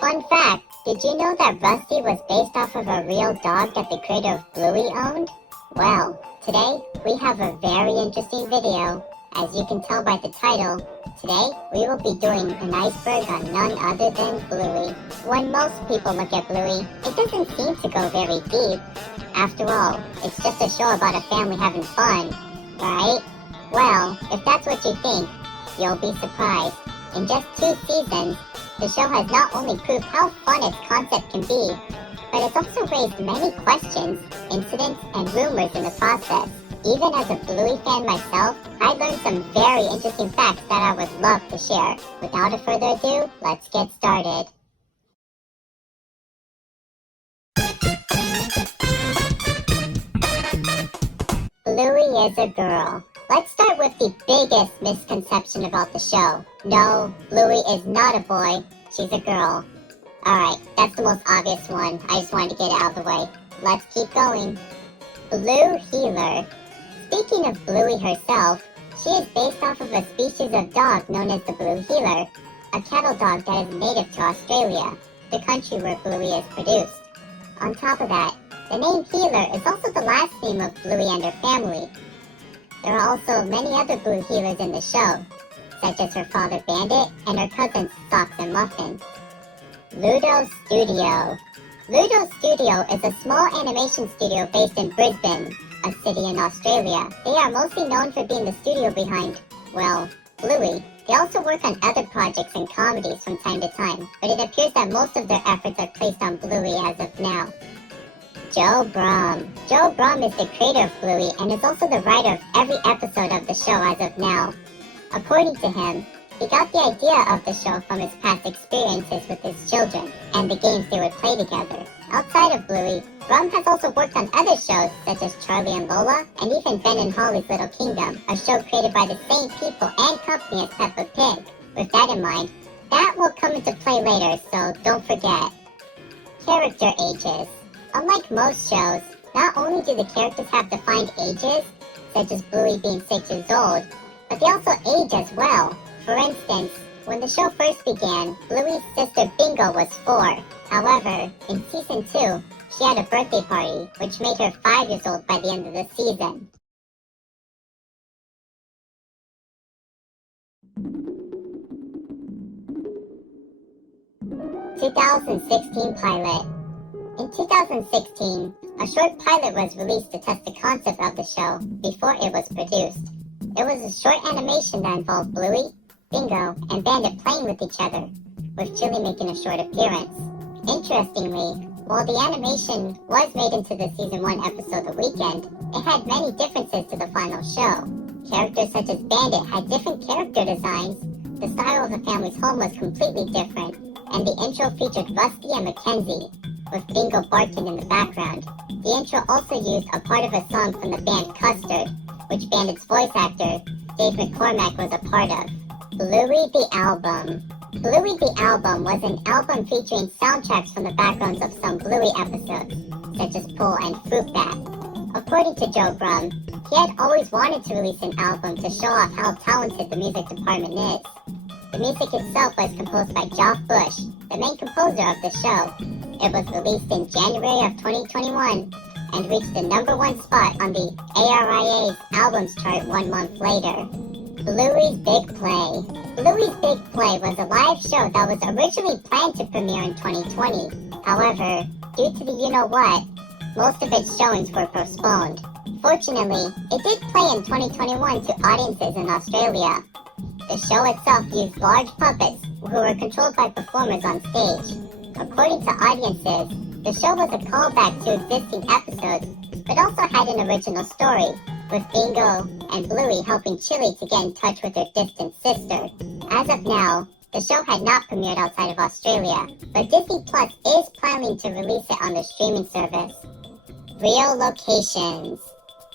Fun fact, did you know that Rusty was based off of a real dog that the creator of Bluey owned? Well, today we have a very interesting video. As you can tell by the title, today we will be doing an iceberg on none other than Bluey. When most people look at Bluey, it doesn't seem to go very deep. After all, it's just a show about a family having fun, right? Well, if that's what you think, you'll be surprised. In just 2 seasons, the show has not only proved how fun its concept can be, but it's also raised many questions, incidents, and rumors in the process. Even as a Bluey fan myself, I learned some very interesting facts that I would love to share. Without further ado, let's get started. Bluey is a girl. Let's start with the biggest misconception about the show. No, Bluey is not a boy, she's a girl. Alright, that's the most obvious one. I just wanted to get it out of the way. Let's keep going. Blue Heeler. Speaking of Bluey herself, she is based off of a species of dog known as the Blue Heeler, a cattle dog that is native to Australia, the country where Bluey is produced. On top of that, the name Heeler is also the last name of Bluey and her family. There are also many other Blue Heelers in the show, such as her father Bandit and her cousins Socks and Muffin. Ludo Studio. Ludo Studio is a small animation studio based in Brisbane, a city in Australia. They are mostly known for being the studio behind, well, Bluey. They also work on other projects and comedies from time to time, but it appears that most of their efforts are placed on Bluey as of now. Joe Brum. Joe Brum is the creator of Bluey and is also the writer of every episode of the show as of now. According to him, he got the idea of the show from his past experiences with his children and the games they would play together. Outside of Bluey, Brum has also worked on other shows such as Charlie and Lola and even Ben and Holly's Little Kingdom, a show created by the same people and company as Peppa Pig. With that in mind, that will come into play later, so don't forget. Character ages. Unlike most shows, not only do the characters have defined ages, such as Bluey being 6 years old, but they also age as well. For instance, when the show first began, Bluey's sister Bingo was 4. However, in Season 2, she had a birthday party, which made her 5 years old by the end of the season. (2016) Pilot. In 2016, a short pilot was released to test the concept of the show before it was produced. It was a short animation that involved Bluey, Bingo, and Bandit playing with each other, with Chili making a short appearance. Interestingly, while the animation was made into the Season 1 episode The Weekend, it had many differences to the final show. Characters such as Bandit had different character designs, the style of the family's home was completely different, and the intro featured Rusty and Mackenzie, with Bingo barking in the background. The intro also used a part of a song from the band Custard, which Bandit's voice actor, Dave McCormack, was a part of. Bluey the Album. Bluey the Album was an album featuring soundtracks from the backgrounds of some Bluey episodes, such as Pull and Fruit Bat. According to Joe Brum, he had always wanted to release an album to show off how talented the music department is. The music itself was composed by Joff Bush, the main composer of the show. It was released in January of 2021 and reached the #1 spot on the ARIA's albums chart 1 month later. Bluey's Big Play. Bluey's Big Play was a live show that was originally planned to premiere in 2020. However, due to the you-know-what, most of its showings were postponed. Fortunately, it did play in 2021 to audiences in Australia. The show itself used large puppets who were controlled by performers on stage. According to audiences, the show was a callback to existing episodes, but also had an original story, with Bingo and Bluey helping Chili to get in touch with her distant sister. As of now, the show had not premiered outside of Australia, but Disney Plus is planning to release it on the streaming service. Real locations.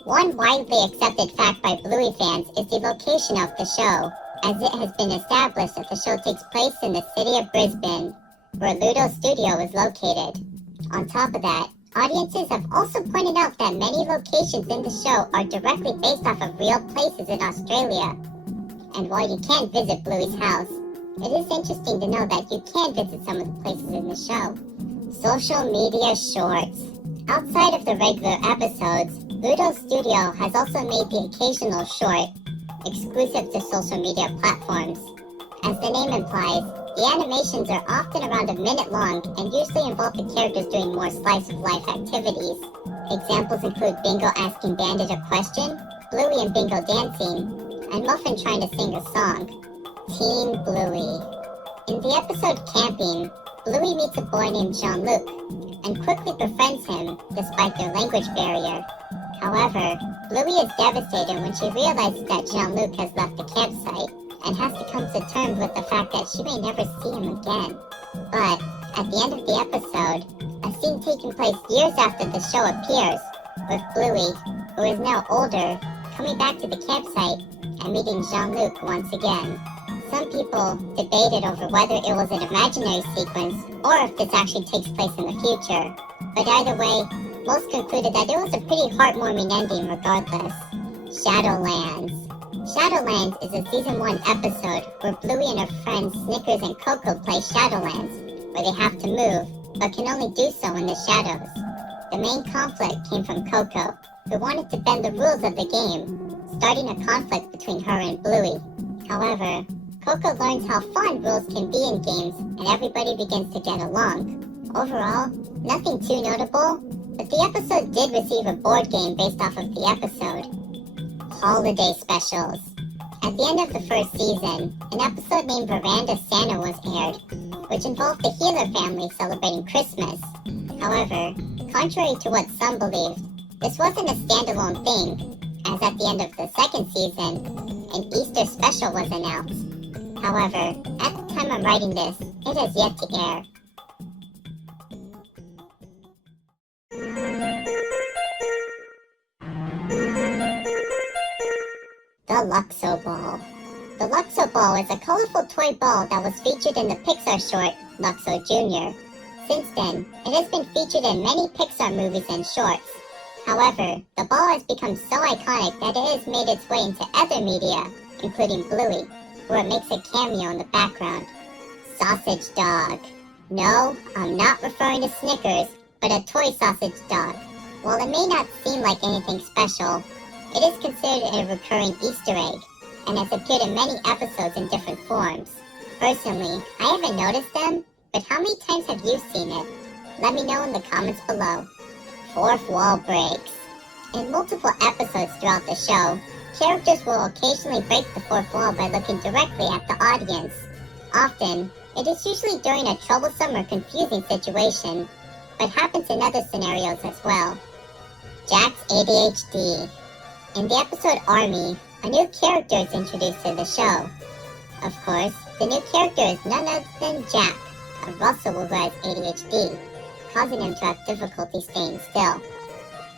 One widely accepted fact by Bluey fans is the location of the show, as it has been established that the show takes place in the city of Brisbane, where Ludo Studio is located. On top of that, Audiences have also pointed out that many locations in the show are directly based off of real places in Australia. And while you can't visit Bluey's house, it is interesting to know that you can visit some of the places in the show. Social media shorts. Outside of the regular episodes, Ludo Studio has also made the occasional short, exclusive to social media platforms. As the name implies, the animations are often around a minute long and usually involve the characters doing more slice-of-life activities. Examples include Bingo asking Bandit a question, Bluey and Bingo dancing, and Muffin trying to sing a song. Teen Bluey. In the episode Camping, Bluey meets a boy named Jean-Luc and quickly befriends him despite their language barrier. However, Bluey is devastated when she realizes that Jean-Luc has left the campsite and has to come to terms with the fact that she may never see him again. But at the end of the episode, a scene taking place years after the show appears, with Bluey, who is now older, coming back to the campsite and meeting Jean-Luc once again. Some people debated over whether it was an imaginary sequence or if this actually takes place in the future. But either way, most concluded that it was a pretty heartwarming ending regardless. Shadowlands. Shadowlands is a Season 1 episode where Bluey and her friends Snickers and Coco play Shadowlands, where they have to move, but can only do so in the shadows. The main conflict came from Coco, who wanted to bend the rules of the game, starting a conflict between her and Bluey. However, Coco learns how fun rules can be in games, and everybody begins to get along. Overall, nothing too notable, but the episode did receive a board game based off of the episode. Holiday specials. At the end of the first season, an episode named Veranda Santa was aired, which involved the Healer family celebrating Christmas. However, contrary to what some believed, this wasn't a standalone thing, as at the end of the second season, an Easter special was announced. However, at the time I'm writing this, it has yet to air. The Luxo Ball. The Luxo Ball is a colorful toy ball that was featured in the Pixar short, Luxo Jr. Since then, it has been featured in many Pixar movies and shorts. However, the ball has become so iconic that it has made its way into other media, including Bluey, where it makes a cameo in the background. Sausage Dog. No, I'm not referring to Snickers, but a toy sausage dog. While it may not seem like anything special, it is considered a recurring Easter egg, and has appeared in many episodes in different forms. Personally, I haven't noticed them, but how many times have you seen it? Let me know in the comments below. Fourth wall breaks. In multiple episodes throughout the show, characters will occasionally break the fourth wall by looking directly at the audience. Often, it is usually during a troublesome or confusing situation, but happens in other scenarios as well. Jack's ADHD. In the episode Army, a new character is introduced to the show. Of course, the new character is none other than Jack, a Russell who has ADHD, causing him to have difficulty staying still.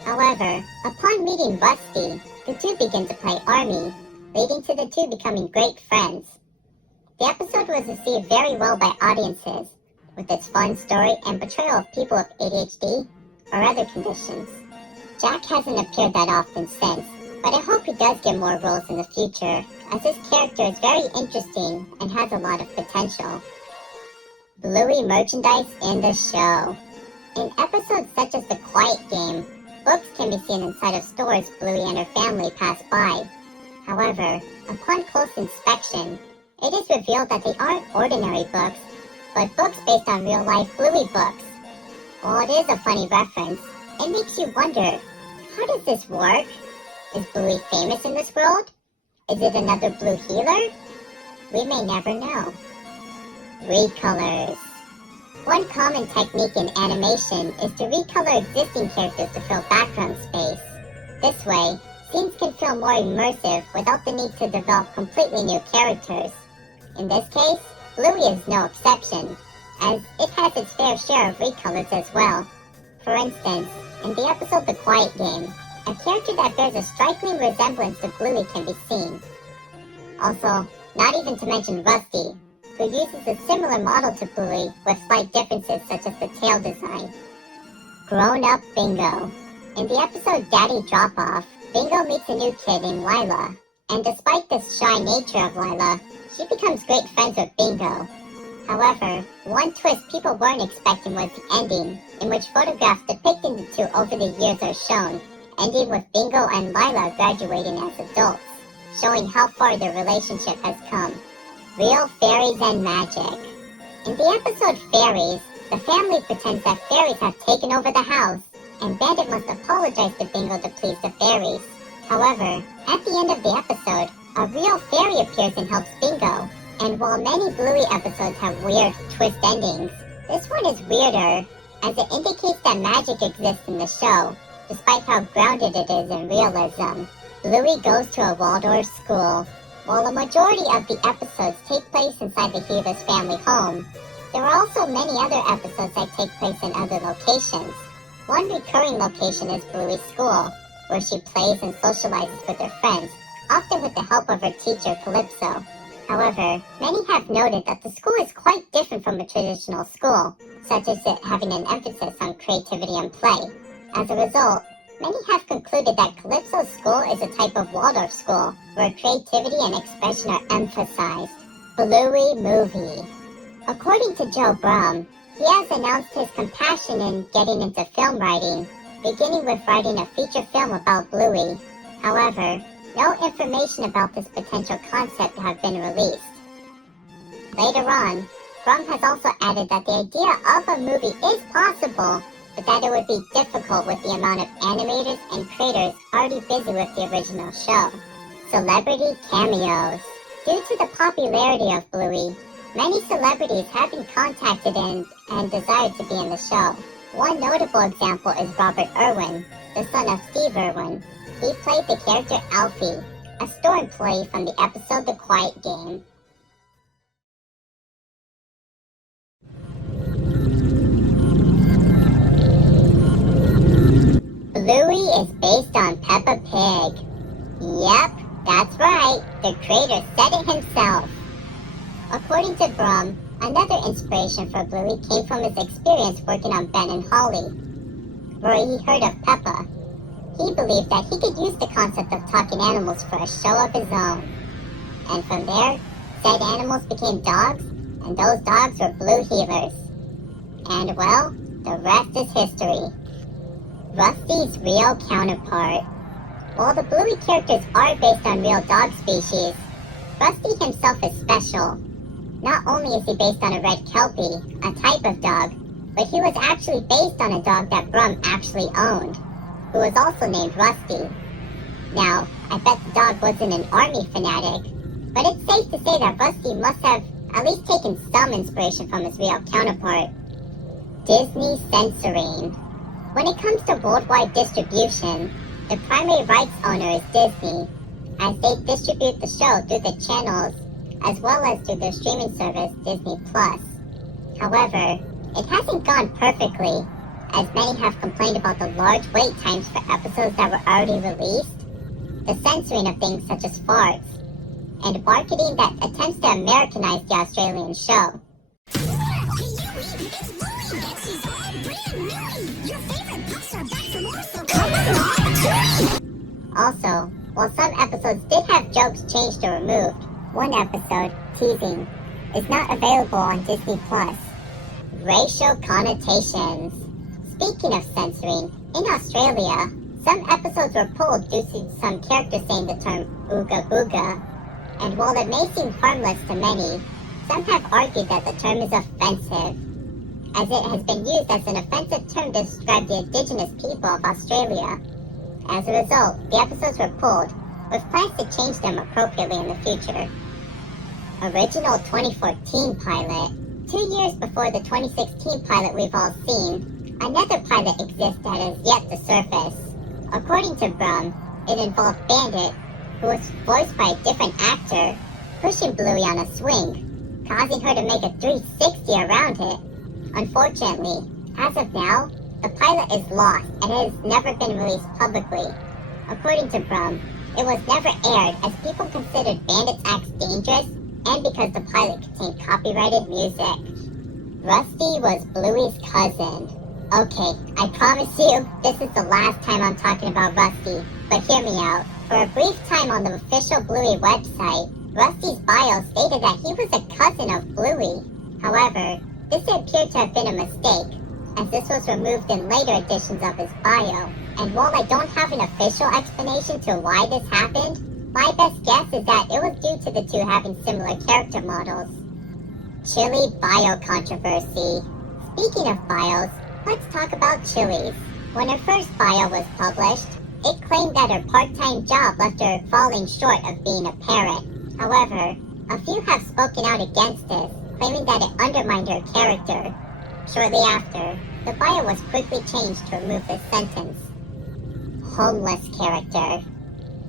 However, upon meeting Rusty, the two begin to play Army, leading to the two becoming great friends. The episode was received very well by audiences, with its fun story and portrayal of people with ADHD or other conditions. Jack hasn't appeared that often since, but I hope he does get more roles in the future, as his character is very interesting and has a lot of potential. Bluey merchandise in the show. In episodes such as The Quiet Game, books can be seen inside of stores Bluey and her family pass by. However, upon close inspection, it is revealed that they aren't ordinary books, but books based on real-life Bluey books. While it is a funny reference, it makes you wonder, how does this work? Is Bluey famous in this world? Is it another Blue Healer? We may never know. Recolors. One common technique in animation is to recolor existing characters to fill background space. This way, scenes can feel more immersive without the need to develop completely new characters. In this case, Bluey is no exception, as it has its fair share of recolors as well. For instance, in the episode The Quiet Game, a character that bears a striking resemblance to Bluey can be seen. Also, not even to mention Rusty, who uses a similar model to Bluey with slight differences such as the tail design. Grown-up Bingo. In the episode Daddy Drop-Off, Bingo meets a new kid named Lila, and despite the shy nature of Lila, she becomes great friends with Bingo. However, one twist people weren't expecting was the ending, in which photographs depicting the two over the years are shown, ending with Bingo and Lila graduating as adults, showing how far their relationship has come. Real fairies and magic. In the episode Fairies, the family pretends that fairies have taken over the house, and Bandit must apologize to Bingo to please the fairies. However, at the end of the episode, a real fairy appears and helps Bingo. And while many Bluey episodes have weird twist endings, this one is weirder, as it indicates that magic exists in the show, despite how grounded it is in realism. Bluey goes to a Waldorf school. While a majority of the episodes take place inside the Healer's family home, there are also many other episodes that take place in other locations. One recurring location is Bluey's school, where she plays and socializes with her friends, often with the help of her teacher, Calypso. However, many have noted that the school is quite different from a traditional school, such as it having an emphasis on creativity and play. As a result, many have concluded that Calypso's school is a type of Waldorf school, where creativity and expression are emphasized. Bluey movie. According to Joe Brum, he has announced his compassion in getting into film writing, beginning with writing a feature film about Bluey. However, no information about this potential concept have been released. Later on, Brum has also added that the idea of a movie is possible, but that it would be difficult with the amount of animators and creators already busy with the original show. Celebrity cameos. Due to the popularity of Bluey, many celebrities have been contacted and desired to be in the show. One notable example is Robert Irwin, the son of Steve Irwin. He played the character Alfie, a store employee from the episode The Quiet Game. Bluey is based on Peppa Pig. Yep, that's right, the creator said it himself. According to Brum, another inspiration for Bluey came from his experience working on Ben and Holly, where he heard of Peppa. He believed that he could use the concept of talking animals for a show of his own. And from there, said animals became dogs, and those dogs were Blue Healers. And well, the rest is history. Rusty's real counterpart. While the Bluey characters are based on real dog species, Rusty himself is special. Not only is he based on a red Kelpie, a type of dog, but he was actually based on a dog that Brum actually owned, who was also named Rusty. Now, I bet the dog wasn't an army fanatic, but it's safe to say that Rusty must have at least taken some inspiration from his real counterpart. Disney censoring. When it comes to worldwide distribution, the primary rights owner is Disney, as they distribute the show through the channels as well as through their streaming service Disney+. However, it hasn't gone perfectly, as many have complained about the large wait times for episodes that were already released, the censoring of things such as farts, and marketing that attempts to Americanize the Australian show. Also, while some episodes did have jokes changed or removed, one episode, Teasing, is not available on Disney+. Racial connotations. Speaking of censoring, in Australia, some episodes were pulled due to some characters saying the term ooga booga, and while it may seem harmless to many, some have argued that the term is offensive, as it has been used as an offensive term to describe the indigenous people of Australia. As a result, the episodes were pulled, with plans to change them appropriately in the future. Original 2014 pilot. 2 years before the 2016 pilot we've all seen, another pilot exists that is yet to surface. According to Brum, it involved Bandit, who was voiced by a different actor, pushing Bluey on a swing, causing her to make a 360 around it. Unfortunately, as of now, the pilot is lost and it has never been released publicly. According to Brum, it was never aired as people considered Bandit's acts dangerous and because the pilot contained copyrighted music. Rusty was Bluey's cousin. Okay, I promise you, this is the last time I'm talking about Rusty, but hear me out. For a brief time on the official Bluey website, Rusty's bio stated that he was a cousin of Bluey. However, this appeared to have been a mistake, as this was removed in later editions of his bio. And while I don't have an official explanation to why this happened, my best guess is that it was due to the two having similar character models. Chili bio controversy. Speaking of bios, let's talk about Chili's. When her first bio was published, it claimed that her part-time job left her falling short of being a parent. However, a few have spoken out against this, claiming that it undermined her character. Shortly after, the bio was quickly changed to remove this sentence. Homeless character.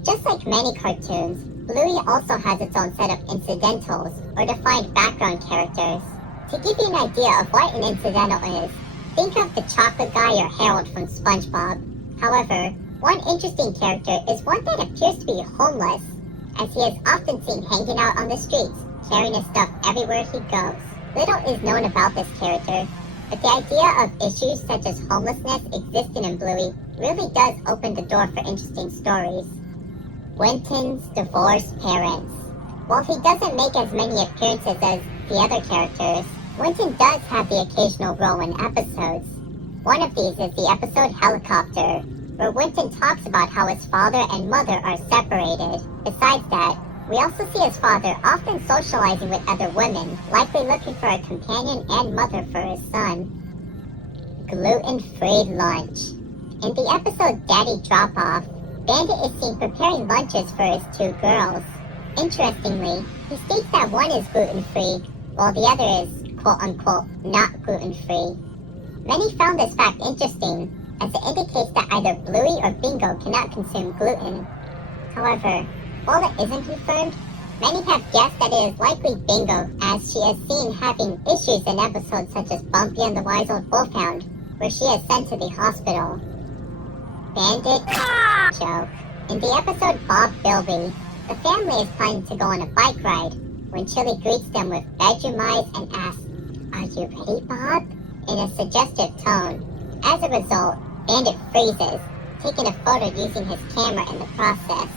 Just like many cartoons, Bluey also has its own set of incidentals, or defined background characters. To give you an idea of what an incidental is, think of the chocolate guy or Harold from SpongeBob. However, one interesting character is one that appears to be homeless, as he is often seen hanging out on the streets, carrying his stuff everywhere he goes. Little is known about this character, but the idea of issues such as homelessness existing in Bluey really does open the door for interesting stories. Winton's divorced parents. While he doesn't make as many appearances as the other characters, Winton does have the occasional role in episodes. One of these is the episode Helicopter, where Winton talks about how his father and mother are separated. Besides that, we also see his father often socializing with other women, likely looking for a companion and mother for his son. Gluten-free lunch. In the episode Daddy Drop-Off, Bandit is seen preparing lunches for his two girls. Interestingly, he states that one is gluten-free, while the other is quote-unquote not gluten-free. Many found this fact interesting, as it indicates that either Bluey or Bingo cannot consume gluten. However, while it isn't confirmed, many have guessed that it is likely Bingo, as she is seen having issues in episodes such as Bumpy and the Wise Old Wolfhound, where she is sent to the hospital. Bandit joke. In the episode Bob Bilby, the family is planning to go on a bike ride when Chili greets them with bedroom eyes and asks, "Are you ready, Bob?" in a suggestive tone. As a result, Bandit freezes, taking a photo using his camera in the process.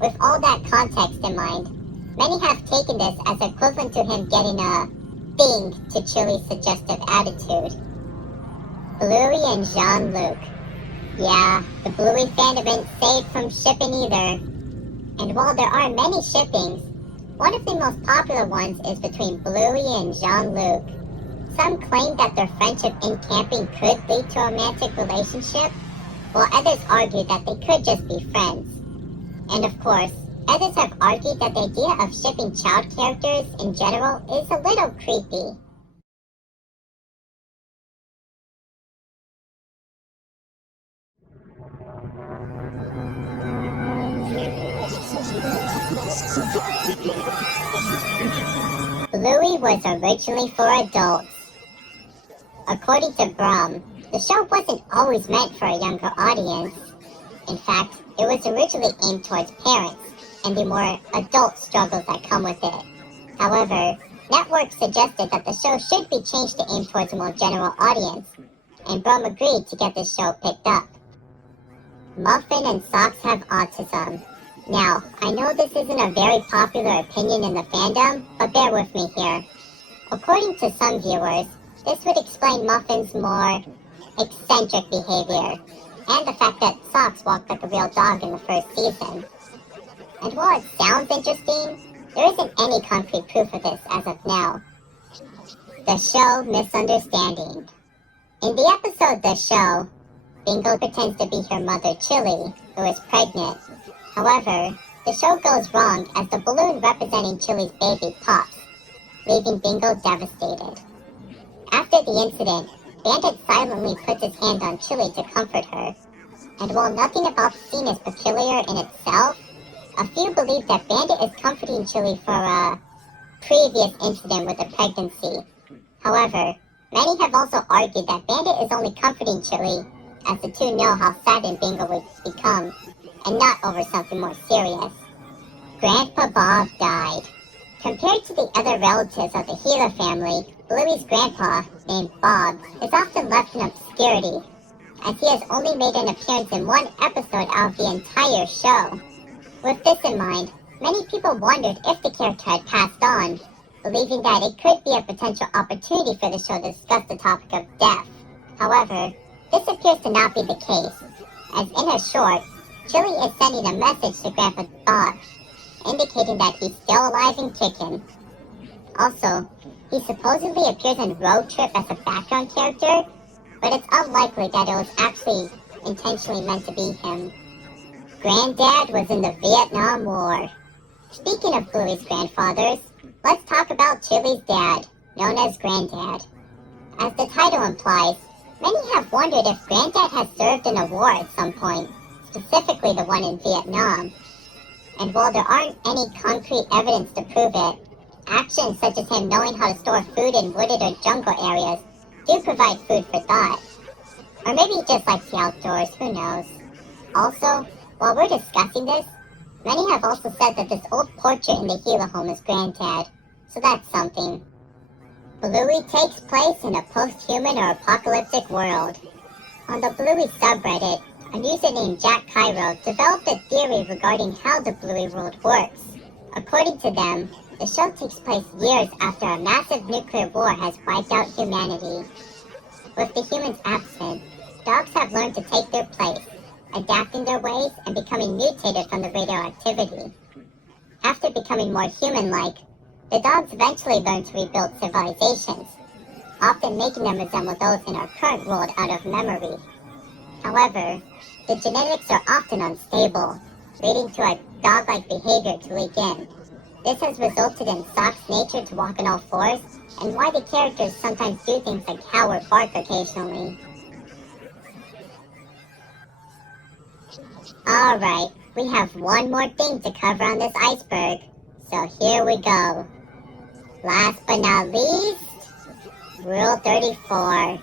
With all that context in mind, many have taken this as equivalent to him getting a ding to Chili's suggestive attitude. Bluey and Jean-Luc. Yeah, the Bluey fandom isn't saved from shipping either. And while there are many shippings, one of the most popular ones is between Bluey and Jean-Luc. Some claim that their friendship in camping could lead to a romantic relationship, while others argue that they could just be friends. And of course, others have argued that the idea of shipping child characters in general is a little creepy. Bluey was originally for adults. According to Brum, the show wasn't always meant for a younger audience. In fact, it was originally aimed towards parents and the more adult struggles that come with it. However, networks suggested that the show should be changed to aim towards a more general audience, and Brum agreed to get this show picked up. Muffin and Socks have autism. Now, I know this isn't a very popular opinion in the fandom, but bear with me here. According to some viewers, this would explain Muffin's more eccentric behavior, and the fact that Socks walked like a real dog in the first season. And while it sounds interesting, there isn't any concrete proof of this as of now. The show Misunderstanding. In the episode The Show, Bingo pretends to be her mother Chili, who is pregnant. However, the show goes wrong as the balloon representing Chili's baby pops, leaving Bingo devastated. After the incident, Bandit silently puts his hand on Chili to comfort her. And while nothing about the scene is peculiar in itself, a few believe that Bandit is comforting Chili for a previous incident with a pregnancy. However, many have also argued that Bandit is only comforting Chili as the two know how saddened Bingo would become, and not over something more serious. Grandpa Bob died. Compared to the other relatives of the Gila family, Bluey's grandpa, named Bob, is often left in obscurity, as he has only made an appearance in one episode out of the entire show. With this in mind, many people wondered if the character had passed on, believing that it could be a potential opportunity for the show to discuss the topic of death. However, this appears to not be the case, as in her short, Chili is sending a message to Grandpa Bob, indicating that he's still alive and kicking. Also, he supposedly appears in Road Trip as a background character, but it's unlikely that it was actually intentionally meant to be him. Granddad was in the Vietnam War. Speaking of Bluey's grandfathers, let's talk about Chili's dad, known as Granddad. As the title implies, many have wondered if Granddad has served in a war at some point, specifically the one in Vietnam. And while there aren't any concrete evidence to prove it, actions such as him knowing how to store food in wooded or jungle areas do provide food for thought. Or maybe he just likes the outdoors, who knows. Also, while we're discussing this, many have also said that this old portrait in the Gila home is Granddad, so that's something. Bluey takes place in a post-human or apocalyptic world. On the Bluey subreddit, a user named Jack Cairo developed a theory regarding how the Bluey world works. According to them, the show takes place years after a massive nuclear war has wiped out humanity. With the humans absent, dogs have learned to take their place, adapting their ways and becoming mutated from the radioactivity. After becoming more human-like, the dogs eventually learn to rebuild civilizations, often making them resemble those in our current world out of memory. However, the genetics are often unstable, leading to a dog-like behavior to leak in. This has resulted in Sock's nature to walk on all fours, and why the characters sometimes do things like howl or bark occasionally. Alright, we have one more thing to cover on this iceberg, so here we go. Last but not least, Rule 34.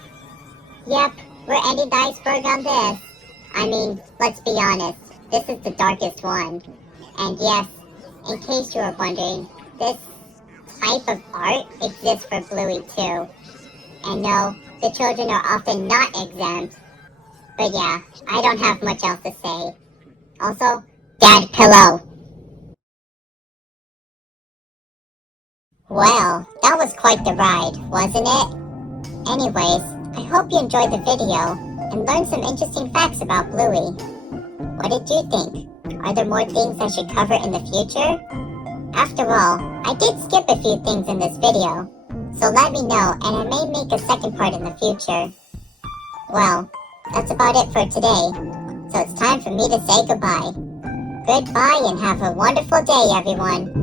Yep, we're ending the iceberg on this. I mean, let's be honest, this is the darkest one. And yes, in case you were wondering, this type of art exists for Bluey too. And no, the children are often not exempt. But yeah, I don't have much else to say. Also, Dad Pillow. Well, that was quite the ride, wasn't it? Anyways, I hope you enjoyed the video and learned some interesting facts about Bluey. What did you think? Are there more things I should cover in the future? After all, I did skip a few things in this video, so let me know and I may make a second part in the future. Well, that's about it for today, so it's time for me to say goodbye. Goodbye and have a wonderful day, everyone.